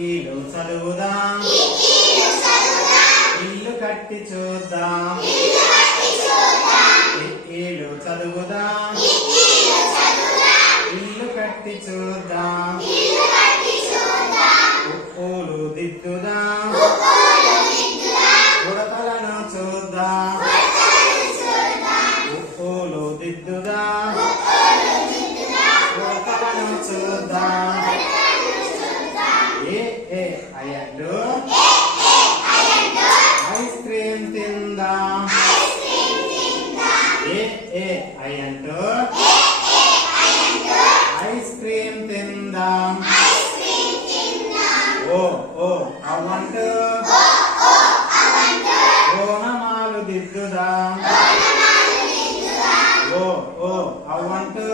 ఈలు చదువుదాం ఇల్లు కట్టి చూద్దాం ఈలు చదువుదాం ఇల్లు కట్టి చూద్దాం ఉప్పులు దిద్దుదాం ఉడతలను చూద్దాం ఉప్పులు దిద్దుదాం ఉడతలను చూద్దాం ఏ అయ్యడు ఐస్ క్రీమ్ తిందాం ఏ అయ్యంటూ ఐస్ క్రీమ్ తిందాం ఓ అవ్వంటూ ఓనమాలు దిద్దుదాం ఓ అవ్వంటూ